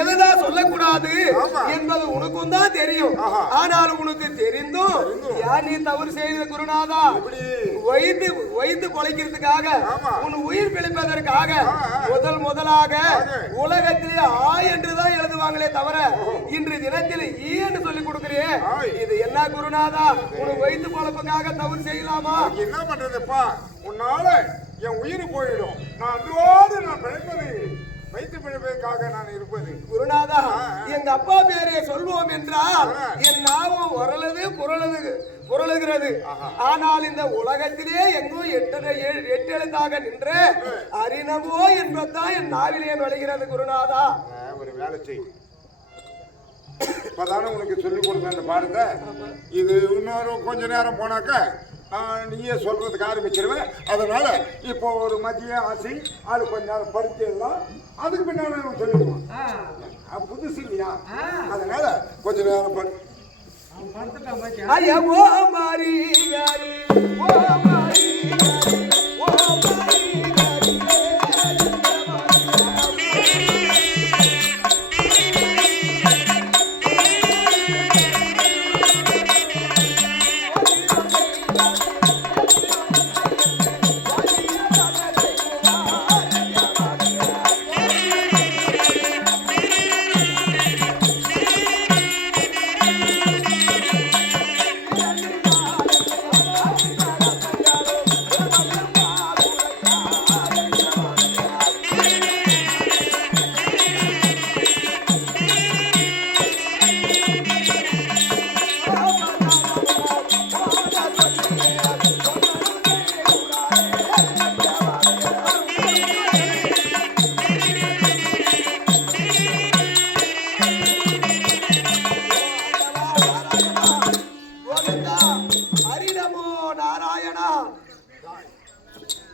எதுதான் சொல்லக்கூடாது என்பது உனக்கும் தான் தெரியும். ஆனால் உனக்கு தெரிந்தும் யார் நீ தவறு செய்த குருநாதா? வைத்து கொலைக்கிறதுக்காக உன் உயிர் பிழைப்பதற்காக முதலாக உலகத்திலே ஆ என்றுதான் எழுதுவாங்களே தவிர இன்று தினத்தில் ஈ என்று சொல்லிக் கொடுக்கிறேன். இது என்ன குருநாதா? உனக்கு வைத்து பொழப்புக்காக தவறு செய்யலாமா? என்ன பண்றதுப்பா? உன்னால என் உயிர் போயிடும். நான் அதோடு நான் பிழைப்பது வைத்து பிழைப்பதற்காக நான் இருப்பது. குருநாதா, எங்க அப்பா பேரை சொல்வோம் என்றால் என் நாவும் புரளுகிறது. ஆனால் இந்த உலகத்திலே எங்கும் எட்டெழுத்தாக நின்ற அறினவோ என்பதுதான் என் நாவிலே நுழைகிறது. குருநாதா, ஒரு வேலை செய். இப்பதானே உனக்கு சொல்லிக் கொடுத்த அந்த பாடத்தை, இது இன்னொரு கொஞ்ச நேரம் போனாக்க நீயே சொல்றதுக்கு ஆரம்பிச்சிருவேன். அதனால இப்போ ஒரு மதிய ஆசை ஆளு கொஞ்ச நேரம் படுத்திடலாம். அதுக்கு பின்னாடி சொல்லிடுவான். புதுசு இல்லையா? அதனால கொஞ்ச நேரம்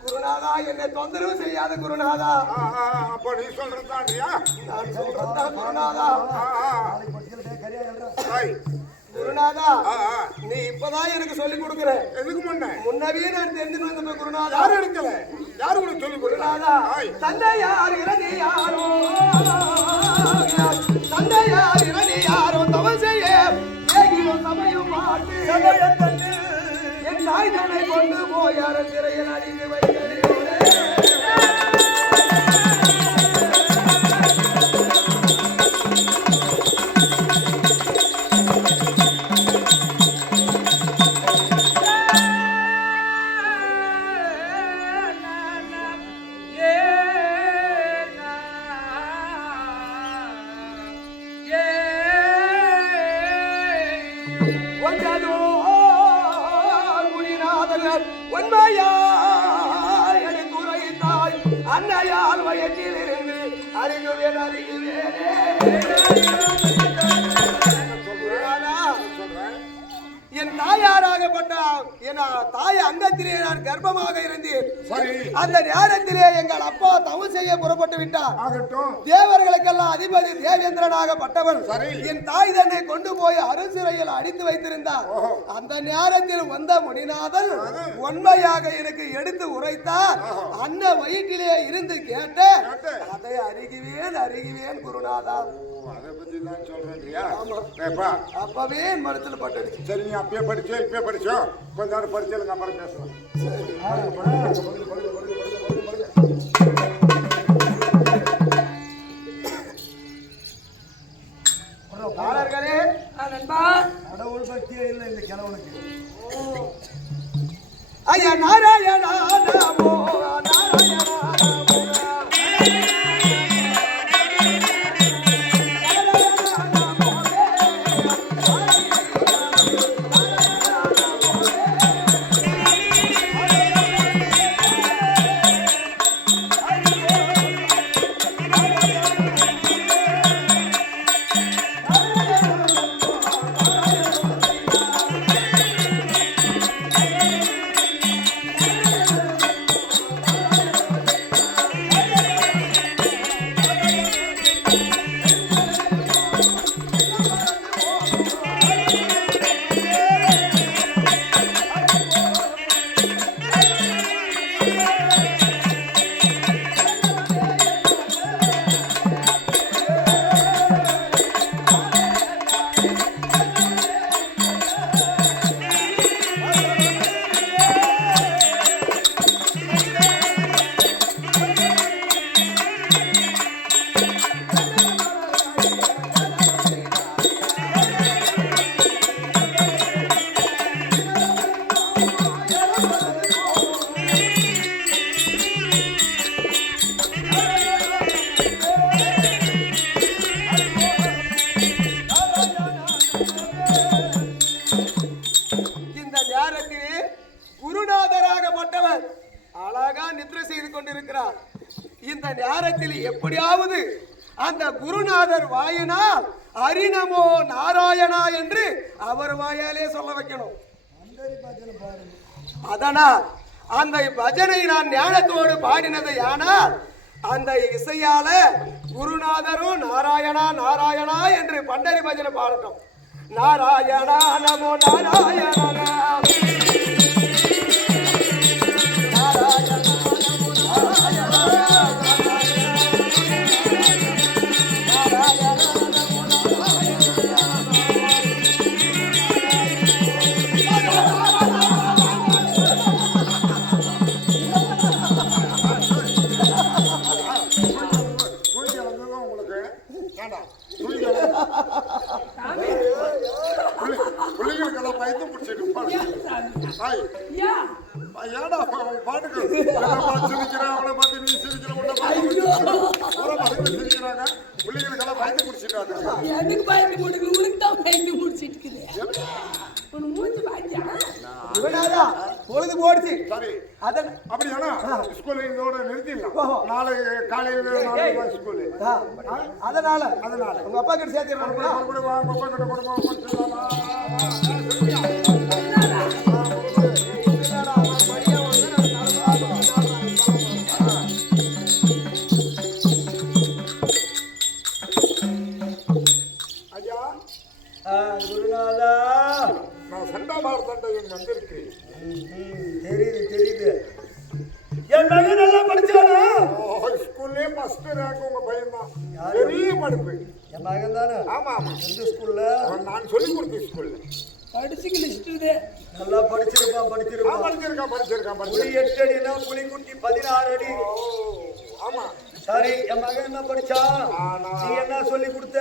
குருநாதா, என்னை தொந்தரவு செய்யாத குருநாதா. அப்போ நீ சொல்றதா? நான் சொல்றதா குருநாதா? குருநாதா, நீ இப்பதான் எனக்கு சொல்லிக் கொடுக்குற. எதுக்கு முன்னவே நான் தெரிஞ்சு வந்த குருநாதா. யாரும் எடுக்கல. யாரும் உனக்கு சொல்லிக் குருநாதா? தந்தையார் இறங்கி யாரோ, தந்தையார் இறங்கி யாரோ தவம் செய்ய ஏகிலும் சமயம் மாட்டு என் தாய் தன்னை கொண்டு போய் சிறையில் அடித்து வைக்கிறேன். அன்னையால் வயற்றிலிருந்து அறிகுவேனே என் தாயாராகப்பட்ட என் தாய் அங்கத்திலே நான் கர்ப்பமாக இருந்தேன். அந்த நேரத்திலே எங்கள் அப்பா தவம் செய்ய புறப்பட்டு விட்டார். தேவர்களுக்கெல்லாம் அதிபதி தேவேந்திரனாகப்பட்டவன் என் தாய் தன்னை கொண்டு போய் அரசிறையில் அடித்து வைத்திருந்தார். அந்த நேரத்தில் வந்த முனிநாதன் உண்மையாக எனக்கு எடுத்து உரைத்தார். அன்ன வயிற்றிலே இருந்து கேட்ட அதை அறிகுவேன் குருநாதா. அப்பவே மனசுல பட்டு. சரி, நீ அப்பயே படிச்சோம் இப்பயே படிச்சோம். கொஞ்ச நேரம் படிச்சு அப்புறம் பேசலாம். நண்பா, கடவுள் பக்தியே இல்லை இந்த கிழவனுக்கு. ஐயா நாராயணா நமோ நாராயணா. எப்படியாவது அந்த குருநாதர் வாயினால் ஹரிநமோ நாராயணா என்று அவர் வாயாலே சொல்ல வைக்கணும். அதனால் அந்த பஜனை நான் ஞானத்தோடு பாடினதை ஆனால் அந்த இசையால குருநாதரும் நாராயணா நாராயணா என்று பண்டரி பஜனை பாடட்டும். நாராயணா நமோ நாராயணா பிள்ளைகளுக்கெல்லாம் பயந்து பிடிச்சிட்டு பாட்டுக்கு சிரிக்கிறான் அவனை பார்த்து நீ சிரிக்கிற உன்னை பார்த்து சிரிக்கிறாங்க. பிள்ளைகளுக்கெல்லாம் பயந்து பிடிச்சிட்டாங்க. எனக்கு பயந்து போடுங்க, உனக்கு தான் பயந்து முடிச்சிட்டு பொழுது போடுச்சு. சரி அப்படியானா ஸ்கூல்ல இதோட நிறுத்திடலாம். நாளை காலையில ஸ்கூலு. அதனால உங்க அப்பா கிட்ட சேர்த்து ஐயா குருநாதா, நான் சண்டாபார் தண்டையன் வந்திருக்கிறேன். தெரியுது. என் மகன் நல்லா படிச்சானா? ஸ்கூல்லே ஃபர்ஸ்ட் ரேங்க் உங்க பையன் தான். பெரிய படிப்பு. என் மகன் தானே? ஆமா. எந்த ஸ்கூல்ல? நான் சொல்லி கொடுத்த ஸ்கூல்ல. படிச்சுக்கு லிஸ்ட்டுதே. நல்லா படிச்சிருக்கான். படிச்சிருக்கான். புலி 8 அடினா புலிக்குட்டி 16 அடி. ஆமா. சரி, என் மகன் என்ன படிச்சான்? நீ என்ன சொல்லி கொடுத்த?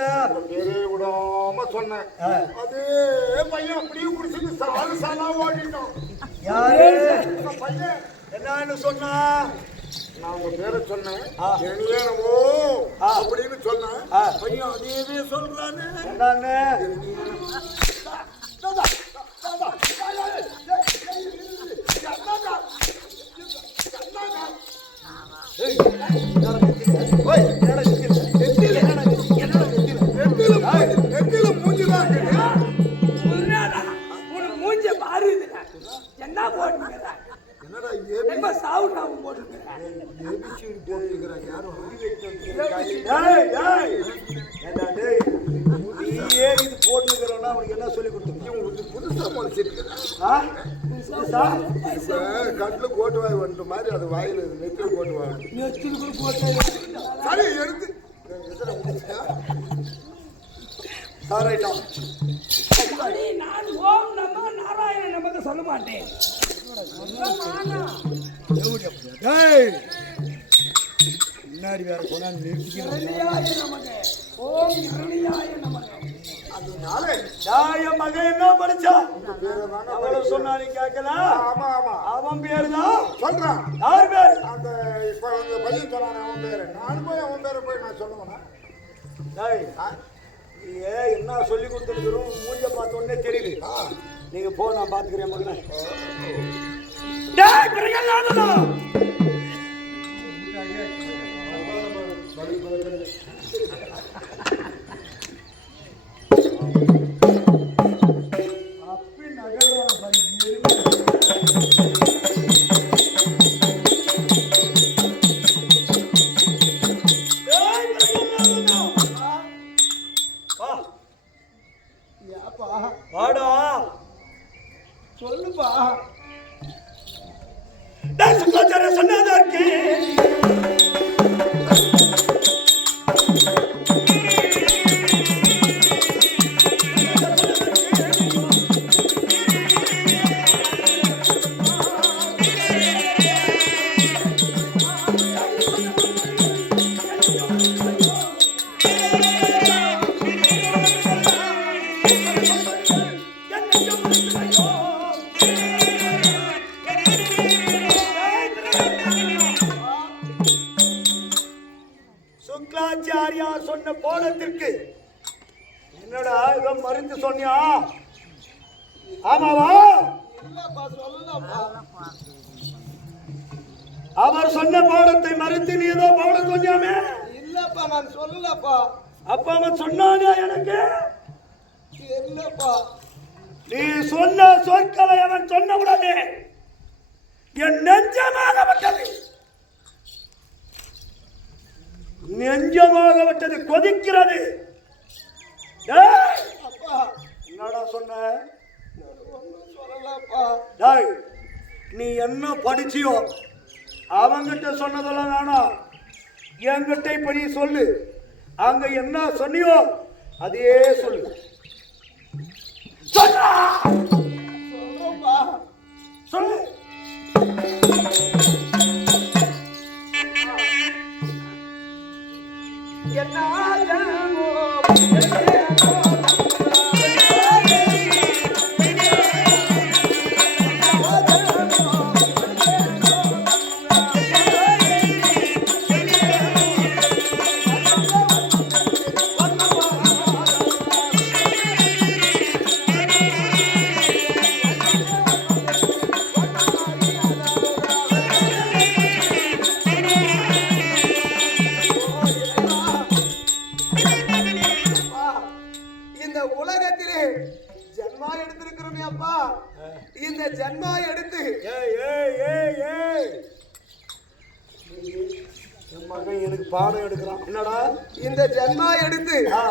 பேரே விடாம சொன்னேன். அதே பையன் அப்படியே குடிச்சிட்டு சாலா ஓடிட்டான். யாரு பையன்? என்னன்னு சொன்னா? நான் உங்க பேரை சொன்னேன். என்னமோ அப்படின்னு சொன்னேன். பையன் அதே சொல்றானே. என்னன்னு? மூஞ்ச பாரு, என்ன போட்டுக்கிறேன்? என்னடா சாவுண்டாவும் போட்டுக்கிறேன். இது போட்டுக்கிறோம்னா அவனுக்கு என்ன சொல்லி கொடுத்து புதுசா கண்ணுல கோட்டு வாய் வந்துட்ட மாதிரி அது வாயில நெத்தில கோட்டு வாய் சரி எடுத்து நான் ஓம் நமோ நாராயண நமக்கு சொல்ல மாட்டேன். முன்னாடி வேற சொன்னா ஓம் இரணியாய நமக்கு. மகன் என்ன படிச்சா? அவளை சொன்னா நீ கேட்கல. அவன் பேரு தான் சொல்றான். யார் பேரு? அந்த இப்ப அந்த பையன் சொன்னானே அவன் பேரு. நான் போய் அவன் பேரை போய் நான் சொல்லுவேனா? என்ன சொல்லி கொடுத்துருக்கிறோம் மூஞ்ச பார்த்த உடனே தெரியுது. நீங்க போ, நான் பாத்துக்கிறேன் மகனே. வாடா சொல்லுப்பா. சொன்னதற்கு சுக்லாச்சாரியார் சொன்ன போனத்திற்கு என்னடா இவன் மருந்து சொன்னியா? ஆமாவா? அவர் சொன்ன பாடத்தை மறுத்து நீ ஏதோ பாடம் சொன்னாமே. இல்லப்பா நான் சொல்லலப்பா. அப்ப அவன் சொன்னானே எனக்கு இல்லப்பா. நீ சொன்ன சொற்களை அவன் சொன்ன உடனே என் நெஞ்சமாகப்பட்டது, நெஞ்சமாகப்பட்டது கொதிக்கிறது. அப்பா என்னடா சொன்ன? ஒன்றும் சொல்லலப்பா. டேய், நீ என்ன படிச்சியோ அவங்கிட்ட சொன்னதெல்லாம் வேணாம், என்கிட்ட இப்ப நீ சொல்லு. அங்க என்ன சொன்னியோ அதே சொல்லு. சொல்றேன்ப்பா. சொல்லு. என்ன ஆகமோ, இந்த உலகத்திலே ஜன்மா எடுத்திருக்கிறோமே அப்பா, இந்த ஜன்மா எடுத்து ஏய் ஏய் ஏய் ஏய், என் மகன் எனக்கு பாடம் எடுக்கிறான். என்னடா இந்த ஜன்மா எடுத்து ஆ,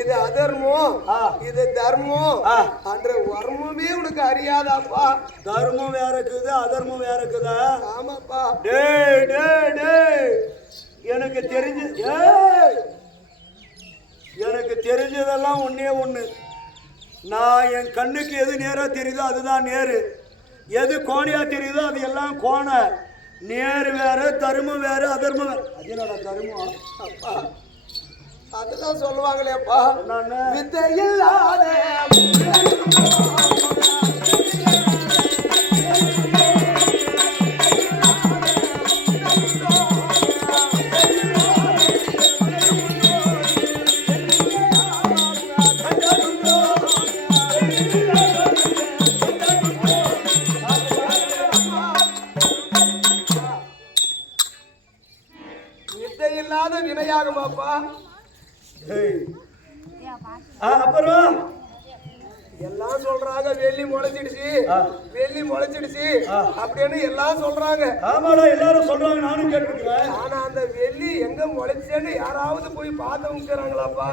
இது அதர்மம் ஆ. இது தர்மம் ஆ. அன்ற வர்மமே உனக்கு அறியாதாப்பா. தர்மம் வேற இருக்குது அதர்மம் வேற இருக்குதா? ஆமாப்பா. டேய் டேய் டேய், எனக்கு தெரிஞ்சு ஏய், எனக்கு தெரிஞ்சதெல்லாம் ஒண்ணே ஒண்ணு. நான் என் கண்ணுக்கு எது நேரா தெரியுதோ அதுதான் நேரு, எது கோணையா தெரியுதோ அது எல்லாம் கோணை. நேரு வேற தர்மம் வேற அதர்மம் வேற. அது என்னடா தர்மம்? அப்பா அதுதான் சொல்லுவாங்களேப்பா, என்னன்னு? வித்தை இல்லாத வித்தை இல்லாத வினையாகுமாப்பா. ஏய், அப்புறம் எல்லாம் சொல்றாங்க வெள்ளி முளைச்சிடுச்சு ஆ. வெள்ளி முளைச்சிடுச்சு ஆ. அப்படின்னு எல்லாம் சொல்றாங்க. ஆமாடா எல்லாரும் சொல்றாங்க, நானும் கேட்டுக்கிறேன். ஆனா அந்த வெள்ளி எங்க முளைச்சேன்னு யாராவது போய் பார்த்தவங்கிறாங்களாப்பா?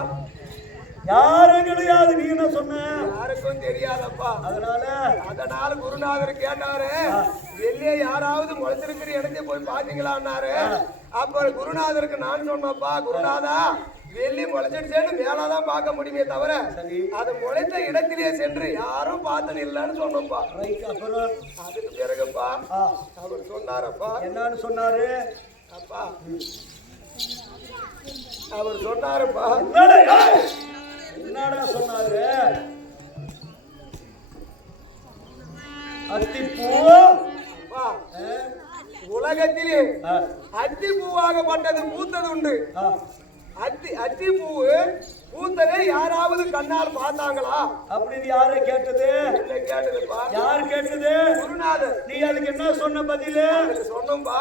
யாரும் கிடையாது. நீ என்ன சொன்ன? யாருக்கும் தெரியாதப்பா. அதனால குருநாதர் கேட்டாரு, வெள்ளியை யாராவது முளைச்சிருக்கிற இடத்தை போய் பாத்தீங்களான்னாரு. அப்ப குருநாதருக்கு நான் சொன்னப்பா, குருநாதா வெள்ளி முளைச்சிடுச்சேன்னு மேலாதான் பார்க்க முடியுமே தவிர அது முளைத்த இடத்திலே சென்று யாரும் பார்த்தது இல்லைன்னு சொன்னோம்ப்பா. அப்புறம் அதுக்கு பிறகுப்பா அவர் சொன்னாரப்பா. என்னன்னு சொன்னாரு? அப்பா அவர் சொன்னாருப்பா. என்னடா சொன்னாரு? அத்திப்பூ உலகத்திலே அத்தி பூவாகப்பட்டது பூத்தது உண்டு. அத்தி பூவு பூத்ததை யாராவது கண்ணால் பார்த்தாங்களா அப்படின்னு யாரு கேட்டது? கேட்டதுப்பா. யாரு கேட்டது? குருநாதர். நீ அதுக்கு என்ன சொன்ன பதிலு? சொன்னோம்பா,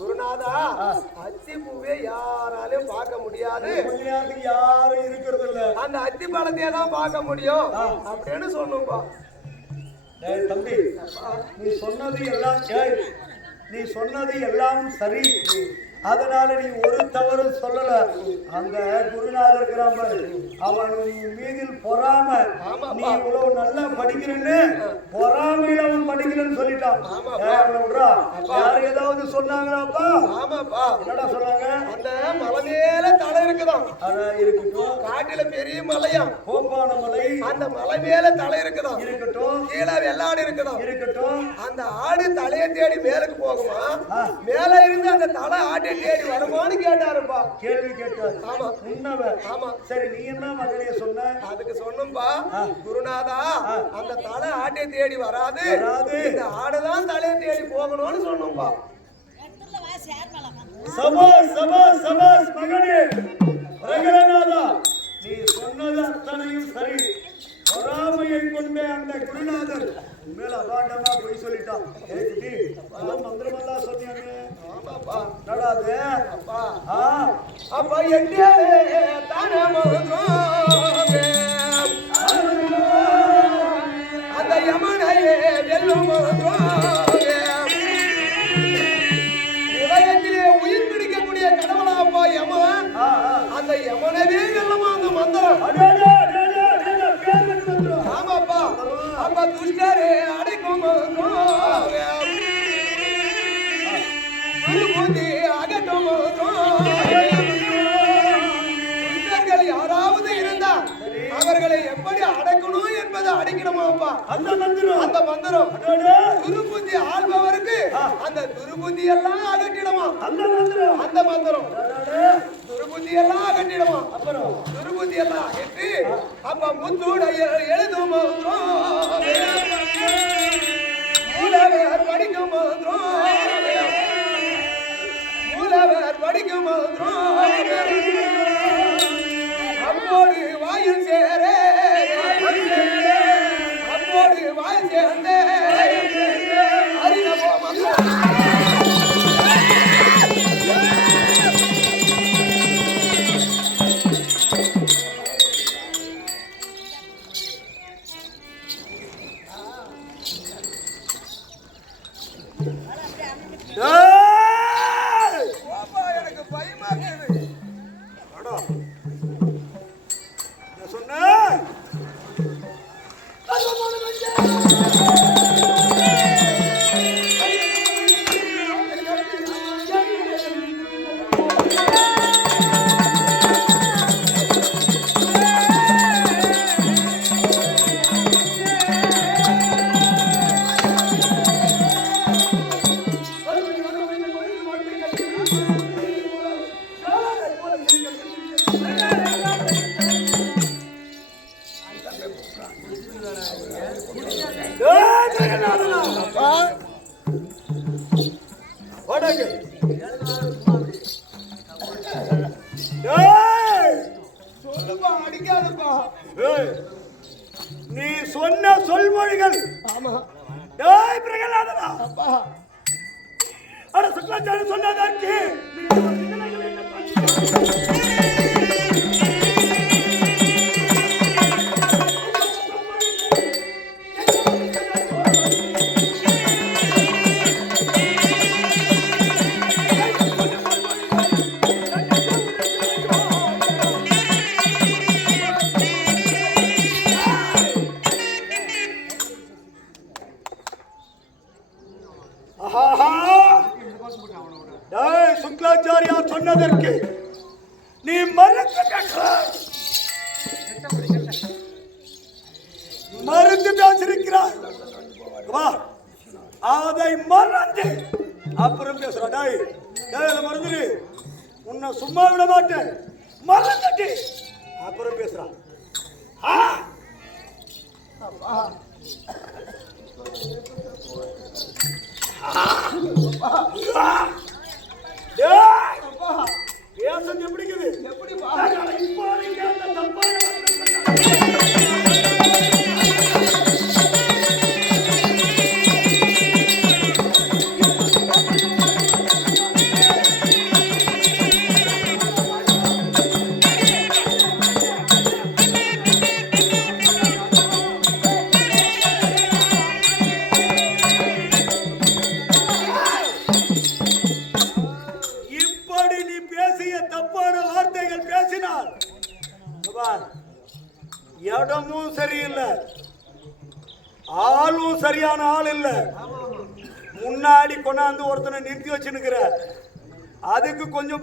குருநாதா அத்தி பூவே யாராலையும் பார்க்க முடியாது, யாரும் இருக்கிறது இல்ல, அந்த அத்தி பழத்தையே தான் பார்க்க முடியும் அப்படின்னு சொன்னோம்பா. தம்பி, நீ சொன்னது எல்லாம் நீ சொன்னது எல்லாம் சரி. அதனால நீ ஒரு தவறு சொல்லல. அந்த குருநாதர் இருக்கிறான், அவன் மீதில் பொறாம, நீ இவ்வளவு நல்லா படிக்கிறன்னு பொறாமையில அவன் படிக்கிறேன்னு சொல்லிட்டான். யாரு ஏதாவது சொன்னாங்களாப்பா? ஆமாப்பா. என்னடா சொன்னாங்க? அந்த மலை மேல தலை இருக்குதான். இருக்கட்டும். காட்டில பெரிய மலையா கோப்பான மலை, அந்த மலை மேல தலை இருக்குதான். இருக்கட்டும். கீழே வெள்ளாடு இருக்குதான். இருக்கட்டும். அந்த ஆடு தலையை தேடி மேலுக்கு போகுமா, மேல இருந்து அந்த தலை ஆட்டை தேடி வருமானு கேட்டாருப்பா. கேள்வி கேட்டாரு. ஆமா உண்மை. ஆமா. சரி, நீ என்ன மகளைய சொன்ன? அதுக்கு சொன்னோம்பா, குருநாதா அந்த தலை ஆட்டை தேடி வராது, இந்த ஆடுதான் தலையை தேடி போகணும்னு சொன்னோம்பா. சபாஸ் சபாஸ் சபாஸ் மகனே, ரங்கநாதா, நீ சொன்னது அத்தனையும் சரி. பொறாமையை கொண்டே அந்த குருநாதர் மேல அபாண்டமா போய் சொல்லிட்டான். மந்திரமெல்லாம் சொன்னியாங்க. ஆமாப்பா. நடாது. அப்பா அப்ப எங்கே தானே அந்த யமனையே வெல்லும் உலகத்திலே உயிர் பிடிக்கக்கூடிய கடவுளா அப்பா யமன் அந்த யமனவே வெல்லமா அந்த மந்திரம் ஆமாப்பா அப்ப துஷ்டரே அடைக்கும் அகட்டும் துஷ்டர்கள் யாராவது இருந்தா அவர்களை எப்படி அடக்கணும் என்பதை அடிக்கணுமாப்பா அந்த மந்திரம் துருபுத்தி ஆள்பவருக்கு அந்த துருபுத்தி எல்லாம் அகற்றிடுமா அந்த மந்திரம் துருபுத்தி எல்லாம் அகற்றிடுமா அப்புறம் துருபுத்தி எல்லாம் அகற்றி அப்ப முத்துடைய எழுதும் மூலவர் படிக்கும் மூலவர் படிக்கும் அப்போடு வாயில் சேரே அப்போடு வாயில் சேர்ந்தே அறிவோ எனக்கு பயமா இருக்குது சொன்ன அடிக்காதுப்பா நீ சொன்ன சொல்மொழிகள் ஆமா டேய் பிரகலாதனா அப்பா அட சுக்லாச்சாரி சொன்னதற்கு சுக்லாச்சாரியார் சொன்னதற்கு நீ மருந்து பேசிருக்கிறாய் அதை மறந்து அப்புறம் பேசுறாய் மறந்துரு உன்னை சும்மா விட மாட்டேன் மறந்துட்டு அப்புறம் பேசுறான் பேசம் எப்படிக்குது எப்படி இப்போ நீங்க அந்த தப்பான இடமும் சரியில்லை ஆளும் சரியான ஆள் இல்ல முன்னாடி கொண்டாந்து ஒருத்தனை நிறுத்தி வச்சுன்னுக்கிற அதுக்கு கொஞ்சம்